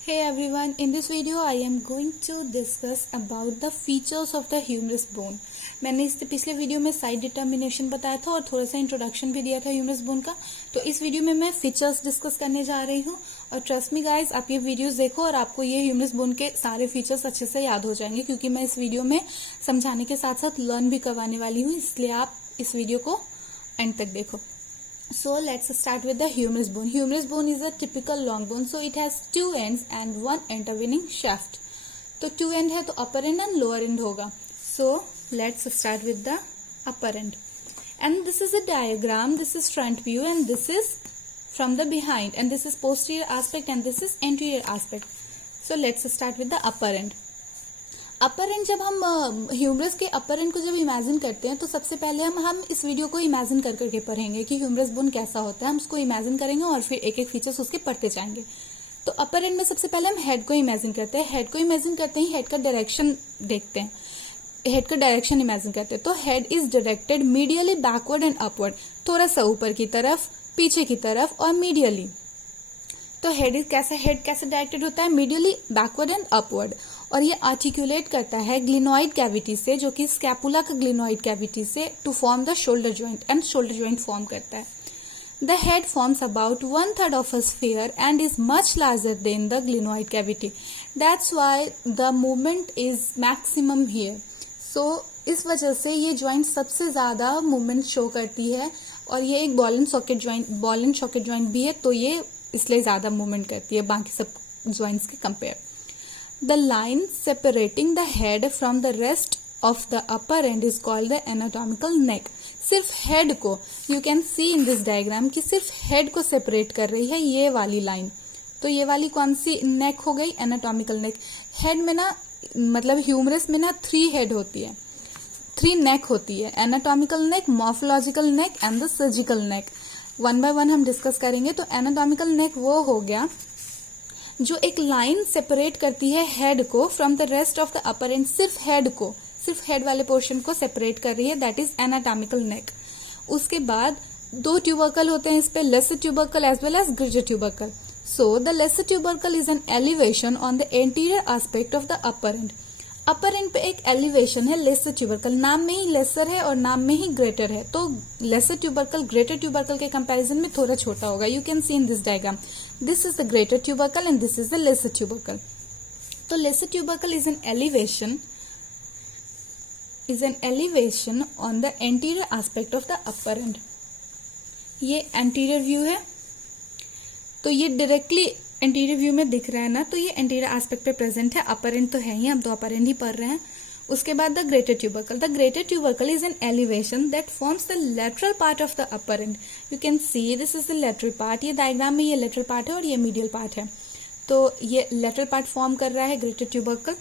Hey everyone, in this video I am going to discuss about the features of the humerus bone. मैंने इससे पिछले video में side determination बताया था और थोड़ा सा इंट्रोडक्शन भी दिया था ह्यूमरस बोन का। तो इस वीडियो में मैं फीचर्स डिस्कस करने जा रही हूँ और ट्रस्ट मी गाइज, आप ये वीडियोस देखो और आपको ये ह्यूमरस बोन के सारे फीचर्स अच्छे से याद हो जाएंगे, क्योंकि मैं इस वीडियो में समझाने के साथ साथ लर्न भी करवाने वाली हूँ, इसलिए आप इस वीडियो को एंड तक देखो। So let's start with the humerus bone. Humerus bone is a typical long bone. So it has two ends and one intervening shaft. तो two end है तो upper end and lower end होगा. So let's start with the upper end. And this is a diagram. This is front view and this is from the behind. And this is posterior aspect and this is anterior aspect. So let's start with the upper end. Upper and, जब हम humerus के upper end को जब imagine करते हैं तो सबसे पहले हम इस वीडियो को इमेजिन कर करके पढ़ेंगे कि ह्यूमरस बोन कैसा होता है। हम उसको इमेजिन करेंगे और फिर एक एक फीचर्स उसके पढ़ते जाएंगे। तो अपर एंड में सबसे पहले हम हेड को इमेजिन करते हैं। हेड को इमेजिन करते ही हेड का डायरेक्शन देखते हैं, हेड का डायरेक्शन इमेजिन करते हैं। तो head is directed medially backward and upward, थोड़ा सा ऊपर की तरफ, पीछे की तरफ और मीडियली। तो हेड कैसे डायरेक्टेड होता है? Medially, backward and upward. और ये आर्टिकुलेट करता है ग्लिनोइड कैविटी से, जो कि स्कैपुला का ग्लिनोइड कैविटी से, to form the shoulder joint, and shoulder joint form करता है। The head forms about 1/3 of a sphere and is much larger than the glenoid cavity. That's why the movement is maximum here. So इस वजह से ये joint सबसे ज्यादा movement show करती है, और ये एक बॉल एंड सॉकेट ज्वाइंट भी है, तो ये इसलिए ज्यादा मूवमेंट करती है बाकी सब ज्वाइंट्स के compare. The line separating the head from the rest of the upper end is called the anatomical neck. सिर्फ हेड को, you can see in this diagram कि सिर्फ हेड को सेपरेट कर रही है ये वाली लाइन। तो ये वाली कौन सी नेक हो गई? एनाटॉमिकल नेक। हेड में ना, मतलब ह्यूमरस में ना 3 हेड होती है, 3 नेक होती है, anatomical neck, morphological neck and the surgical neck. 1 by 1 हम डिस्कस करेंगे। तो एनाटॉमिकल नेक वो हो गया जो एक लाइन सेपरेट करती है हेड को from the rest of the upper and, सिर्फ हेड वाले पोर्शन को सेपरेट कर रही है, दैट इज एनाटॉमिकल नेक। उसके बाद 2 ट्यूबरकल होते हैं इस पे, lesser tubercle as well as greater tubercle. So the lesser tubercle is an elevation on the anterior aspect of the upper end. Upper end पे एक एलिवेशन है लेसर ट्यूबरकल, नाम में ही लेसर है और नाम में ही ग्रेटर है, तो लेसर ट्यूबरकल ग्रेटर ट्यूबरकल के कंपैरिजन में थोड़ा छोटा होगा। You can see in this diagram, this is the greater tubercle and this is the lesser tubercle. तो lesser tubercle is an elevation on the anterior aspect of the upper end. ये anterior view है, तो ये directly anterior view में दिख रहा है ना, तो ये एंटीरियर एस्पेक्ट पे प्रेजेंट है। अपर एंड तो है ही, हम तो अपर एंड ही पढ़ रहे हैं। उसके बाद the greater tubercle. The greater tubercle is an elevation that forms the lateral part of the upper and. You can see this is the lateral part. ये डायग्राम में ये लेटरल पार्ट है और ये मीडियल पार्ट है, तो ये lateral part form कर रहा है greater tubercle.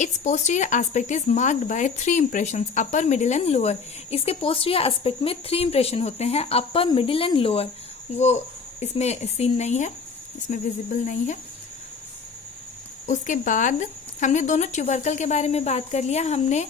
It's posterior aspect is marked bye 3 impressions, upper, middle and lower. इसके पोस्टीरियर एस्पेक्ट में 3 इंप्रेशन होते हैं, अपर, मिडिल एंड लोअर। वो इसमें सीन नहीं है, इसमें विजिबल नहीं है। उसके बाद हमने दोनों ट्यूबरकल के बारे में बात कर लिया, हमने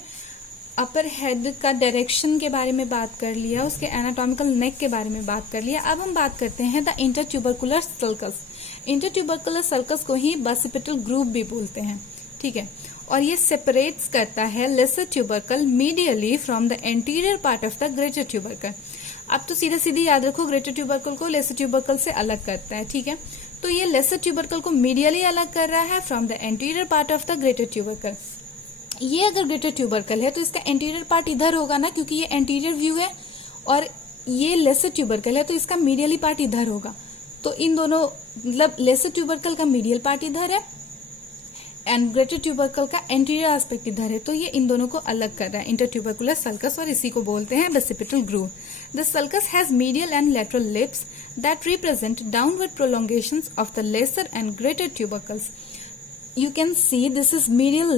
अपर हेड का डायरेक्शन के बारे में बात कर लिया, उसके एनाटॉमिकल नेक के बारे में बात कर लिया। अब हम बात करते हैं द इंटरट्यूबरकुलर सल्कस। इंटरट्यूबरकुलर सल्कस को ही बसिपिटल ग्रूव भी बोलते हैं, ठीक है। और ये सेपरेट्स करता है lesser tubercle medially from the anterior part of the greater tubercle. अब तो सीधी याद रखो, ग्रेटर ट्यूबरकल को लेसर ट्यूबरकल से अलग करता है, ठीक है। तो ये लेसर ट्यूबरकल को मीडियली अलग कर रहा है from the anterior part of the greater tubercle. ये अगर ग्रेटर ट्यूबरकल है तो इसका एंटीरियर पार्ट इधर होगा ना, क्योंकि ये एंटीरियर व्यू है, और ये लेसर ट्यूबरकल है तो इसका मीडियली पार्ट इधर होगा। तो इन दोनों, मतलब लेसर ट्यूबरकल का मीडियल पार्ट इधर है एंड ग्रेटर ट्यूबरकल का एंटीरियर एस्पेक्ट इधर है, तो ये इन दोनों को अलग कर रहा है, इंटरट्यूबरकुलर सल्कस, और इसी को बोलते हैं bicipital groove. The sulcus has medial and lateral lips that represent downward prolongations of the lesser and greater tubercles. You can see this is medial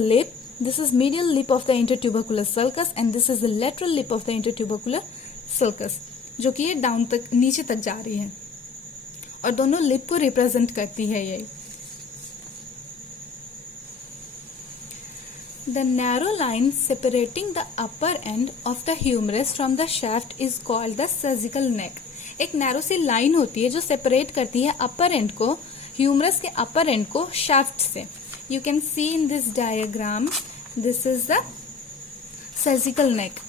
lip of the intertubercular sulcus and this is the lateral lip of the intertubercular sulcus, जो कि ये down तक, नीचे तक जा रही है, और दोनों लिप को रिप्रेजेंट करती है ये। The narrow line separating the upper end of the humerus from the shaft is called the surgical neck. एक नैरो सी लाइन होती है जो सेपरेट करती है अपर एंड को ह्यूमरस के अपर एंड को शाफ्ट से। You can see in this diagram, this is the surgical neck.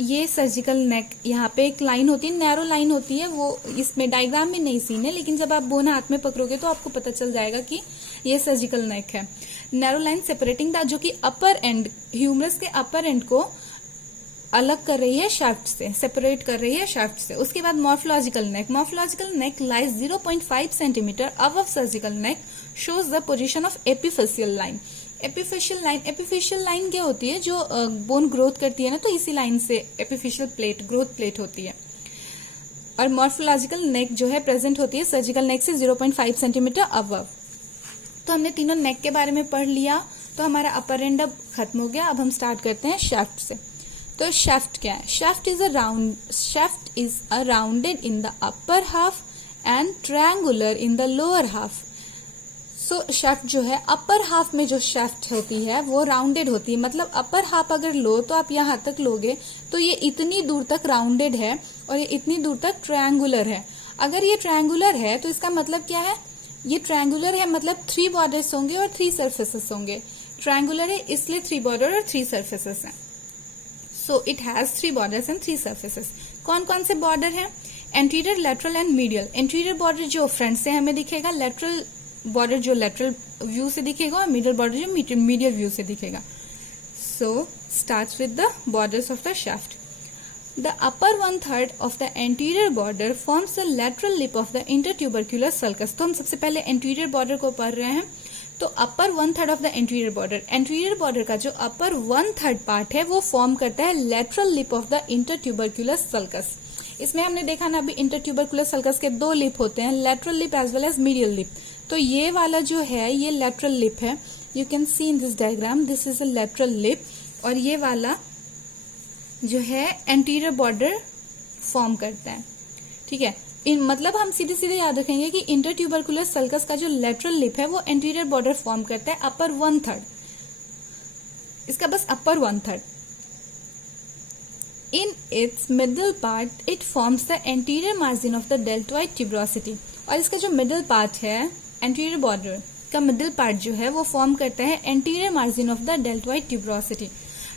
ये सर्जिकल नेक, यहाँ पे एक लाइन होती है, नैरो लाइन होती है, वो इसमें डायग्राम में नहीं सीन है, लेकिन जब आप बोन हाथ में पकड़ोगे तो आपको पता चल जाएगा कि ये सर्जिकल नेक है। नैरो लाइन सेपरेटिंग द, जो कि अपर एंड, ह्यूमरस के अपर एंड को अलग कर रही है शाफ्ट से, सेपरेट कर रही है शाफ्ट से। उसके बाद morphological neck. Morphological neck lies 0.5 centimetre above surgical neck, shows the position of epiphyseal line. Epiphyseal line क्या होती है? जो बोन ग्रोथ करती है ना, तो इसी लाइन से एपिफेशियल प्लेट, ग्रोथ प्लेट होती है। और मॉर्फोलॉजिकल नेक जो है प्रेजेंट होती है सर्जिकल नेक से 0.5 सेंटीमीटर अबव। तो हमने तीनों नेक के बारे में पढ़ लिया, तो हमारा अपर एंड अब खत्म हो गया। अब हम स्टार्ट करते हैं शाफ्ट से। तो शाफ्ट क्या है? Shaft is a rounded in the upper half and triangular in the lower half. So shaft जो है, अपर हाफ में जो शाफ्ट होती है वो राउंडेड होती है। मतलब अपर हाफ अगर लो तो आप यहाँ तक लोगे तो ये इतनी दूर तक राउंडेड है और ये इतनी दूर तक ट्रायंगुलर है। अगर ये ट्रायंगुलर है तो इसका मतलब क्या है? ये ट्रायंगुलर है मतलब 3 बॉर्डर्स होंगे और 3 सर्फेसेस होंगे। ट्रायंगुलर है इसलिए 3 बॉर्डर और 3 सर्फेसेस हैं। So it has 3 borders and 3 surfaces. कौन कौन से बॉर्डर हैं? Anterior, lateral and medial. Anterior border जो फ्रंट से हमें दिखेगा, लेटरल बॉर्डर जो लेटरल व्यू से दिखेगा, और मीडियल बॉर्डर जो मीडियल व्यू से दिखेगा। So starts with the borders of the shaft. The upper 1/3 of the anterior border forms the lateral lip of the intertubercular sulcus। तो हम सबसे पहले anterior border को पढ़ रहे हैं। तो upper 1/3 of the anterior border का जो upper 1/3 पार्ट है वो फॉर्म करता है lateral lip of the intertubercular sulcus। इसमें हमने देखा ना अभी intertubercular sulcus के 2 लिप होते हैं, lateral lip as well as medial lip। तो ये वाला जो है ये lateral lip है। You can see in this diagram, this is a lateral lip, और ये वाला जो है एंटीरियर बॉर्डर फॉर्म करता है। ठीक है, मतलब हम सीधे सीधे याद रखेंगे कि इंटरट्यूबरकुलर सल्कस का जो लेटरल लिप है वो एंटीरियर बॉर्डर फॉर्म करता है अपर 1/3, इसका बस अपर 1/3। In its middle part it forms the anterior margin of the deltoid tuberosity. और इसका जो मिडल पार्ट है, एंटीरियर बॉर्डर का मिडल पार्ट जो है वो फॉर्म करता है anterior margin of the deltoid tuberosity,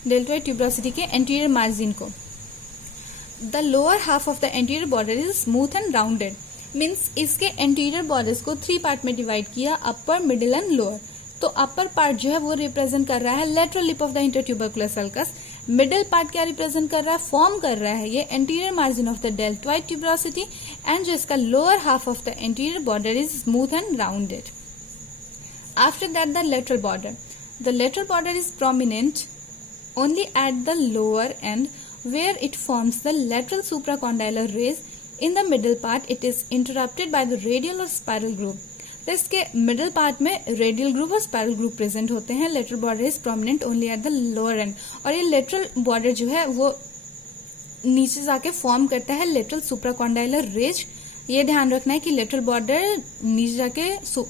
deltoid tuberosity के एंटीरियर मार्जिन को। The lower half of the anterior border is smooth and rounded. Means इसके एंटीरियर बॉर्डर्स को 3 पार्ट में डिवाइड किया, अपर, मिडिल एंड लोअर। तो अपर पार्ट जो है वो रिप्रेजेंट कर रहा है lateral lip of the intertubercular sulcus. Middle part क्या रिप्रेजेंट कर रहा है? फॉर्म कर रहा है ये anterior margin of the deltoid tuberosity. And जो इसका lower half of the anterior border is smooth and rounded. After that the lateral border. The lateral border is prominent only at the lower end where it forms the lateral supracondylar rays. In the middle part it is interrupted by the radial or spiral groove। तो इसके middle part में radial groove और spiral groove present होते हैं। Lateral border is prominent only at the lower and. और ये lateral border जो है वो नीचे जाके फॉर्म करता है लेटरल सुप्राकॉन्डाइलर रेज। ये ध्यान रखना है कि लेटरल बॉर्डर नीचे जाके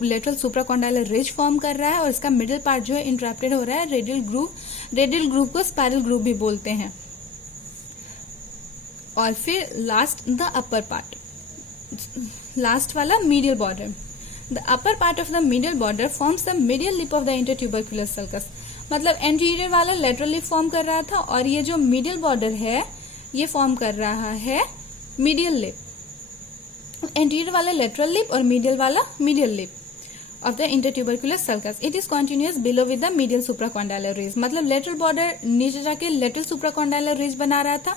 लेटरल सुप्राकॉन्डाइलर रेज फॉर्म कर रहा है और इसका मिडिल पार्ट जो है इंटरप्टेड हो रहा है रेडियल ग्रूव। रेडियल ग्रूव को स्पाइरल ग्रूव भी बोलते हैं। और फिर last the upper part, last वाला medial border. The upper part of the medial border forms the medial lip of the intertubercular sulcus. मतलब एंटीरियर वाला लेटरल लिप फॉर्म कर रहा था और ये जो मीडियल बॉर्डर है ये फॉर्म कर रहा है मीडियल लिप। एंटीरियर वाला लेटरल लिप और मीडियल वाला medial lip of the intertubercular sulcus. It is continuous below with the medial supracondylar ridge। मतलब लेटरल बॉर्डर नीचे जाके लेटरल सुप्राकॉन्डाइलर रिज बना रहा था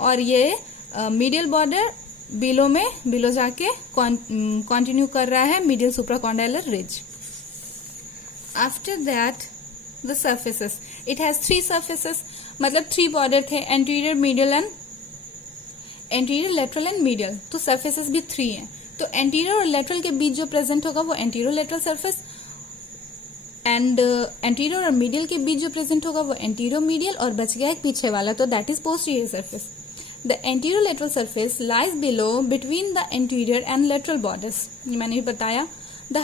और ये मीडियल बॉर्डर बिलो जाके कंटिन्यू कर रहा है medial supracondylar ridge. After that the surfaces, it has 3 surfaces. मतलब 3 बॉर्डर थे, anterior, medial and anterior, lateral and medial. तो सर्फेसेस भी 3 हैं। तो एंटीरियर और लेटरल के बीच जो प्रेजेंट होगा वो anterior lateral surface, and anterior और मीडियल के बीच जो प्रेजेंट होगा वो एंटीरियर मीडियल, और बच गया एक पीछे वाला तो that is posterior surface. The anterior lateral surface lies below between the anterior and lateral borders. ये मैंने बताया। The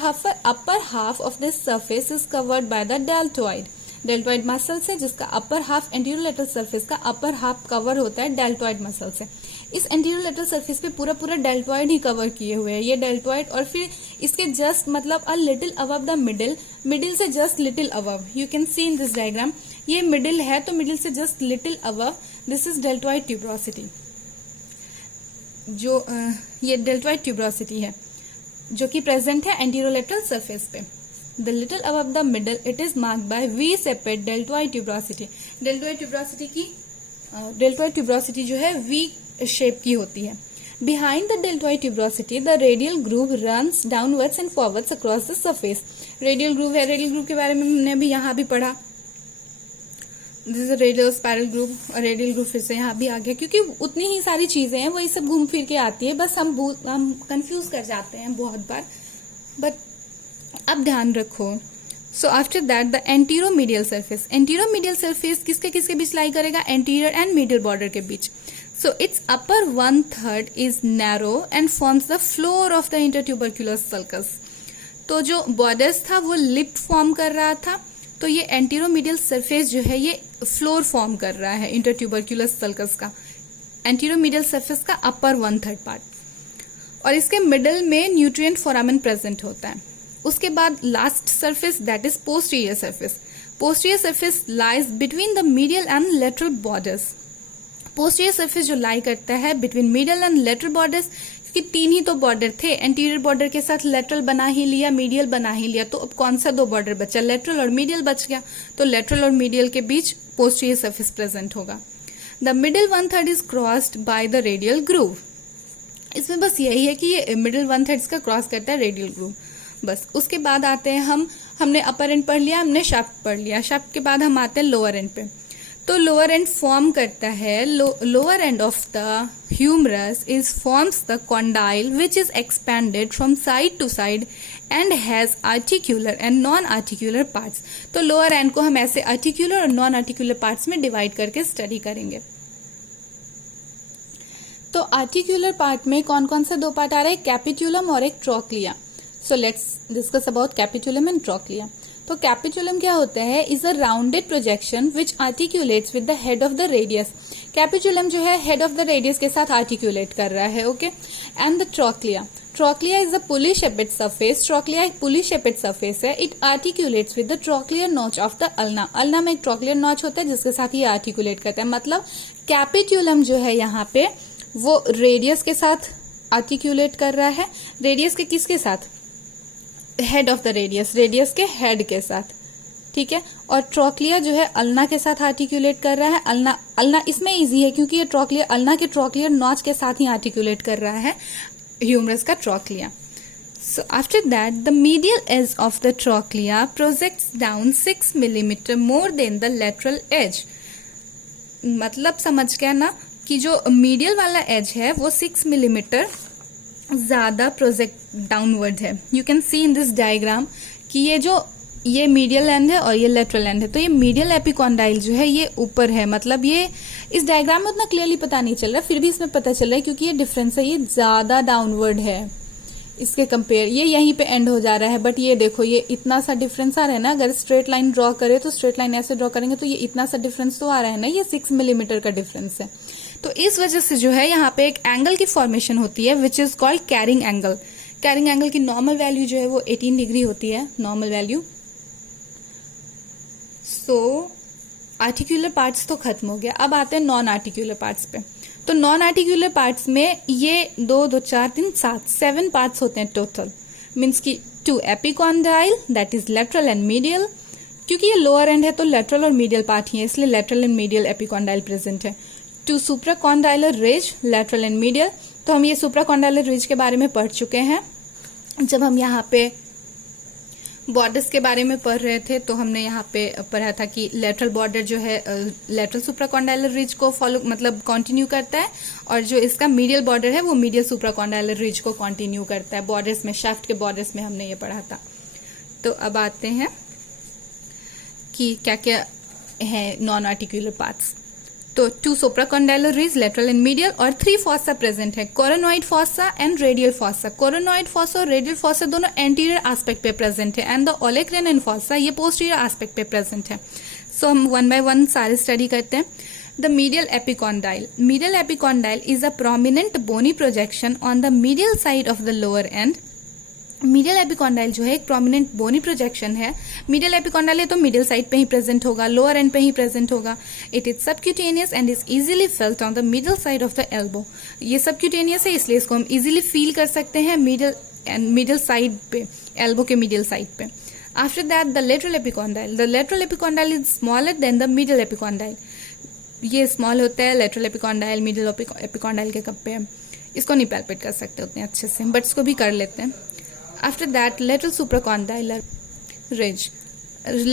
upper half of this surface is covered by the deltoid. Deltoid muscle से, जिसका upper half anterior lateral surface का upper half cover होता है deltoid muscle से। इस एंटीरियर लेटरल सरफेस पे पूरा पूरा डेल्टॉइड ही कवर किए हुए हैं, ये डेल्टॉइड, और फिर इसके जस्ट मतलब a little above the middle, middle से just little above, you can see in this diagram, ये मिडिल है तो मिडिल से just little above this is deltoid tuberosity, जो ये डेल्टॉइड ट्यूबरोसिटी है जो कि प्रेजेंट है एंटीरियर लेटरल सरफेस पे। The little above the middle it is marked by V shaped deltoid tuberosity. Deltoid tuberosity जो है वी शेप की होती है। Behind the deltoid tuberosity the radial groove runs downwards and forwards across the surface. Radial groove है, radial groove के बारे में हमने भी यहाँ भी पढ़ा, this is radial spiral groove, और रेडियल ग्रूव फिर से यहाँ भी आ गया, क्योंकि उतनी ही सारी चीजें हैं वही सब घूम फिर के आती है, बस हम कंफ्यूज कर जाते हैं बहुत बार, बट अब ध्यान रखो। So after that the anteromedial surface, anteromedial surface किसके किसके बीच लाई करेगा, एंटीरियर एंड मीडियल बॉर्डर के बीच। So its upper 1/3 is narrow and forms the floor of the intertubercular sulcus. तो जो बॉर्डर्स था वो लिप फॉर्म कर रहा था, तो ये एंटीरोमीडियल सरफेस जो है ये फ्लोर फॉर्म कर रहा है इंटरट्यूबरक्यूलर सल्कस का, एंटीरोमीडियल सरफेस का अपर 1/3 पार्ट, और इसके मिडल में न्यूट्रिएंट फोरामेन प्रेजेंट होता है। उसके बाद last surface that is posterior surface. Posterior surface lies between the medial and lateral borders. Posterior surface जो लाई करता है between medial and lateral borders, क्योंकि तीन ही तो बॉर्डर थे, एंटीरियर बॉर्डर के साथ लेटरल बना ही लिया, मीडियल बना ही लिया, तो अब कौन सा दो बॉर्डर बचा, लेटरल और मीडियल बच गया, तो लेटरल और मीडियल के बीच पोस्टीरियर सरफेस प्रेजेंट होगा। The middle 1/3 is crossed by the radial groove. इसमें बस यही है कि ये मिडिल 1/3 का क्रॉस करता है रेडियल ग्रूव, बस। उसके बाद आते हैं हमने अपर एंड पढ़ लिया, हमने शाफ्ट पढ़ लिया, शाफ्ट के बाद हम आते हैं लोअर एंड पे। तो लोअर एंड फॉर्म करता है, lower end of the humerus is forms the condyle which is expanded from side to side and has articular and non articular parts. तो लोअर एंड को हम ऐसे आर्टिक्यूलर और non articular parts में divide करके study करेंगे। तो articular part में कौन कौन से दो पार्ट आ रहे हैं, कैपिट्यूलम और एक trochlea. So let's discuss about capitulum and trochlea. तो कैपिट्यूलम क्या होता है, is a rounded projection which articulates with the head of the radius. Capitulum जो है हेड ऑफ द रेडियस के साथ आर्टिक्यूलेट कर रहा है, okay. And the trochlea, trochlea is a pulley shaped surface. Trochlea एक पुली शेपेड सरफेस है, it articulates with the trochlear notch of the ulna. Ulna में एक ट्रोक्लियर नॉच होता है जिसके साथ ये आर्टिक्यूलेट करता है, मतलब कैपिट्यूलम जो है यहाँ पे वो रेडियस के साथ आर्टिक्यूलेट कर रहा है। रेडियस के किसके साथ, head of the radius, radius के हेड के साथ, ठीक है। और ट्रोक्लिया जो है अल्ना के साथ आर्टिक्यूलेट कर रहा है। अल्ना इसमें इजी है क्योंकि ये ट्रोक्लिया अल्ना के ट्रोक्लियर नॉच के साथ ही आर्टिक्यूलेट कर रहा है ह्यूमरस का trochlea. So after that the medial edge of the trochlea projects down 6 millimetre more than the lateral edge. मतलब समझ गया ना कि जो मीडियल वाला एज है वो 6 मिलीमीटर ज्यादा प्रोजेक्ट डाउनवर्ड है। You can see in this diagram कि ये मीडियल एंड है और ये लेटरल एंड है, तो ये मीडियल एपिकॉन्डाइल जो है ये ऊपर है, मतलब ये इस डायग्राम में उतना क्लियरली पता नहीं चल रहा, फिर भी इसमें पता चल रहा है क्योंकि ये डिफरेंस है, ये ज्यादा डाउनवर्ड है इसके कंपेयर, ये यहीं पे एंड हो जा रहा है, बट ये देखो ये इतना सा डिफरेंस आ रहा है ना। अगर स्ट्रेट लाइन ड्रॉ करे तो स्ट्रेट लाइन ऐसे ड्रॉ करेंगे तो ये इतना सा डिफरेंस तो आ रहा है ना, ये 6 मिलीमीटर का डिफरेंस है। तो इस वजह से जो है यहाँ पे एक एंगल की फॉर्मेशन होती है which is called carrying angle. Carrying angle की नॉर्मल वैल्यू जो है वो 18 डिग्री होती है, नॉर्मल वैल्यू। सो आर्टिक्यूलर पार्ट्स तो खत्म हो गया, अब आते हैं नॉन आर्टिक्यूलर पार्ट्स पे। तो नॉन आर्टिक्यूलर पार्ट्स में ये 2, 2, 4, 3, 7 पार्ट्स होते हैं टोटल, मीन्स की 2 epicondyle that is lateral and medial. क्योंकि ये लोअर एंड है तो लेटरल और मीडियल पार्ट ही है, इसलिए lateral and medial epicondyle present है। 2 supracondylar ridge, lateral and medial. तो हम ये सुप्राकॉन्डाइलर रिज के बारे में पढ़ चुके हैं जब हम यहाँ पे बॉर्डर्स के बारे में पढ़ रहे थे, तो हमने यहाँ पे पढ़ा था कि लेटरल बॉर्डर जो है लेटरल सुप्राकॉन्डाइलर रिज को फॉलो मतलब कंटिन्यू करता है, और जो इसका मीडियल बॉर्डर है वो मीडियल सुप्राकॉन्डाइलर रिज को कंटिन्यू करता है। बॉर्डर्स में, शाफ्ट के बॉर्डर्स में हमने ये पढ़ा था। तो अब आते हैं कि क्या क्या है नॉन आर्टिक्यूलर पार्ट्स। तो 2 supracondylar ridge, lateral and medial, और 3 फॉसा प्रेजेंट है, coronoid fossa and radial fossa. Coronoid fossa और रेडियल फॉसा दोनों एंटीरियर एस्पेक्ट पे प्रेजेंट है, एंड द ओलेक्रेन एंड फॉसा ये पोस्टीरियर एस्पेक्ट पे प्रेजेंट है। सो हम 1 by 1 सारे स्टडी करते हैं। The medial epicondyle. Medial epicondyle is a prominent bony projection on the medial side of the lower end. Medial epicondyle जो है एक प्रोमिनेंट बोनी प्रोजेक्शन है. मीडियल एपिकॉन्डाइल है तो मिडिल साइड पे ही प्रेजेंट होगा, लोअर एंड पे ही प्रेजेंट होगा. It is subcutaneous and is easily felt on the middle side of the elbow. ये सबक्यूटेनियस है इसलिए इसको हम इजीली फील कर सकते हैं मिडिल साइड पे, एल्बो के मिडिल साइड पे. After that the lateral epicondyle. The lateral epicondyle is smaller than the middle epicondyle. ये स्मॉल होता है लेटरल एपिकॉन्डाइल मिडिल एपिकॉन्डाइल के कप पे. इसको नहीं पैल्पेट कर सकते उतने अच्छे से, बट इसको भी कर लेते हैं. After that, lateral supracondylar ridge.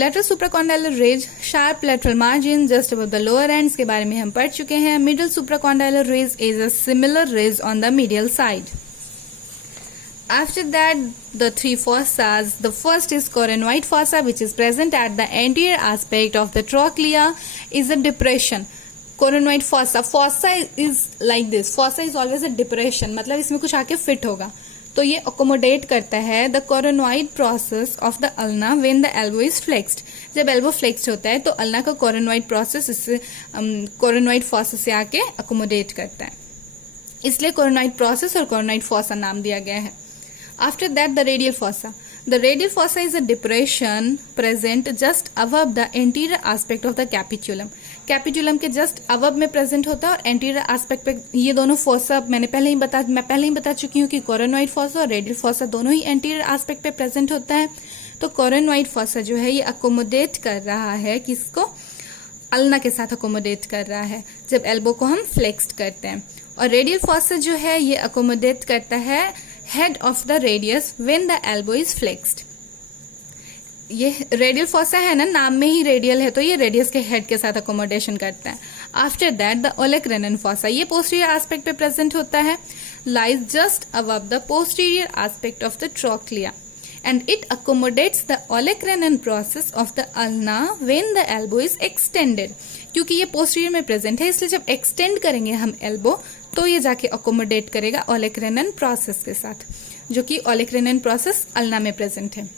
Lateral supracondylar ridge, sharp lateral margin just above the lower ends के बारे में हम पढ़ चुके हैं. Middle supracondylar ridge is a similar ridge on the medial side. After that, the three fossas. The first is coronoid fossa, which is present at the anterior aspect of the trochlea, is a depression. Coronoid fossa. Fossa is like this. Fossa is always a depression. मतलब इसमें कुछ आके fit होगा. तो ये accommodate करता है the coronoid process of the ulna when the elbow is flexed. जब एल्बो फ्लेक्स्ड होता है तो अल्ना का कोरोनॉइड प्रोसेस इससे कोरोनॉइड फॉसा से आके अकोमोडेट करता है, इसलिए कोरोनॉइड प्रोसेस और कोरोनॉइड फॉसा नाम दिया गया है. After that the radial fossa. The radial fossa is a depression present just above the anterior aspect of the capitulum. Capitulum के जस्ट अबव में प्रेजेंट होता है और एंटीरियर एस्पेक्ट पे. ये दोनों फॉसा मैं पहले ही बता चुकी हूँ कि कोरोनॉइड फॉसा और रेडियल फॉसा दोनों ही एंटीरियर एस्पेक्ट पे प्रेजेंट होता है. तो कोरोनॉइड फॉसा जो है ये अकोमोडेट कर रहा है किसको, अल्ना के साथ अकोमोडेट कर रहा है जब एल्बो को हम फ्लेक्स्ड करते हैं. और रेडियल फॉसा जो है ये अकोमोडेट करता है head of the radius when the elbow is flexed. ये रेडियल फॉसा है ना, नाम में ही रेडियल है तो ये रेडियस के हेड के साथ अकोमोडेशन करता है. After that the olecranon fossa. ये पोस्टीरियर एस्पेक्ट पे प्रेजेंट होता है, lies just above the posterior aspect of the trochlea and it accommodates the olecranon process of the ulna when the elbow is extended. क्योंकि ये posterior में present है इसलिए जब एक्सटेंड करेंगे हम एल्बो तो ये जाके अकोमोडेट करेगा ओलेक्रेनन प्रोसेस के साथ, जो कि ओलेक्रेनन प्रोसेस अल्ना में प्रेजेंट है.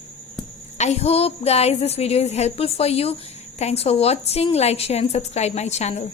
I hope guys this video is helpful for you. Thanks for watching. Like, share and subscribe my channel.